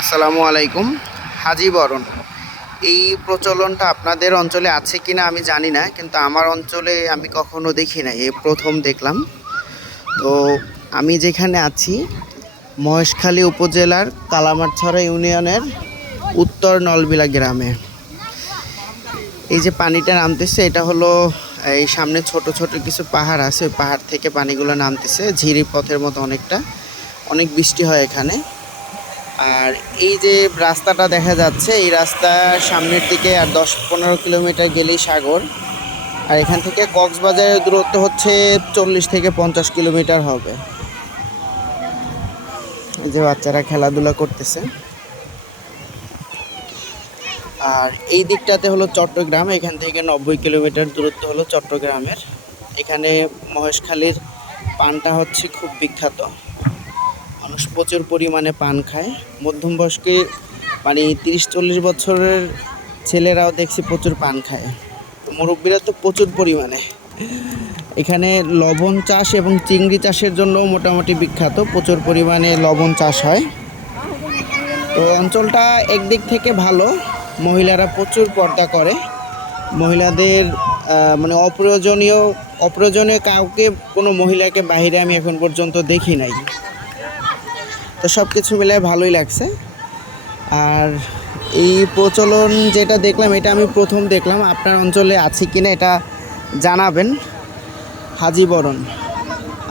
আসসালামু আলাইকুম। হাজি বরণ, এই প্রচলনটা আপনাদের অঞ্চলে আছে কি না আমি জানি না, কিন্তু আমার অঞ্চলে আমি কখনো দেখি নাই, এই প্রথম দেখলাম। তো আমি যেখানে আছি, মহেশখালী উপজেলার কালামারছড়া ইউনিয়নের উত্তর নলবিলা গ্রামে। এই যে পানিটা নামতেছে, এটা হলো, এই সামনে ছোট ছোট কিছু পাহাড় আছে পাহাড় থেকে পানিগুলো নামতেছে ঝিরি পথের মতো অনেকটা, অনেক বৃষ্টি হয় এখানে। আর এই যে রাস্তাটা দেখা যাচ্ছে, এই রাস্তার সামনের দিকে আর দশ পনেরো কিলোমিটার গেলেই সাগর। আর এখান থেকে কক্সবাজারের দূরত্ব হচ্ছে চল্লিশ থেকে পঞ্চাশ কিলোমিটার হবে। যে বাচ্চারা খেলাধুলা করতেছে। আর এই দিকটাতে হলো চট্টগ্রাম, এখান থেকে নব্বই কিলোমিটার দূরত্ব হলো চট্টগ্রামের। এখানে মহেশখালীর পানটা হচ্ছে খুব বিখ্যাত। মানুষ প্রচুর পরিমাণে পান খায়। মধ্যম বয়স্কে মানে তিরিশ চল্লিশ বছরের ছেলেরাও দেখছি প্রচুর পান খায়। তো মুরব্বীরা তো প্রচুর পরিমাণে। এখানে লবণ চাষ এবং চিংড়ি চাষের জন্য মোটামুটি বিখ্যাত। প্রচুর পরিমাণে লবণ চাষ হয়। তো অঞ্চলটা একদিক থেকে ভালো। মহিলারা প্রচুর পর্দা করে। মহিলাদের মানে অপ্রয়োজনীয় অপ্রয়োজনীয় কাউকে, কোনো মহিলাকে বাইরে আমি এখন পর্যন্ত দেখি নাই। তো সব কিছু মিলে ভালোই লাগছে। আর এই প্রচলন যেটা দেখলাম, এটা আমি প্রথম দেখলাম। আপনার অঞ্চলে আছে কিনা এটা জানাবেন। হাজিবরণ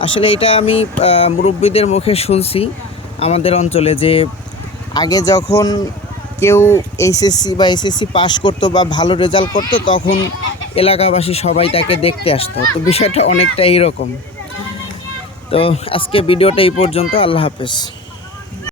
আসলে এটা আমি মুরব্বীদের মুখে শুনছি আমাদের অঞ্চলে যে আগে যখন কেউ এইচএসসি বা এসএসসি পাশ করতো বা ভালো রেজাল্ট করতো, তখন এলাকাবাসী সবাই তাকে দেখতে আসতো। তো বিষয়টা অনেকটা এইরকম। তো আজকে ভিডিওটা এই পর্যন্ত। আল্লাহ হাফেজ।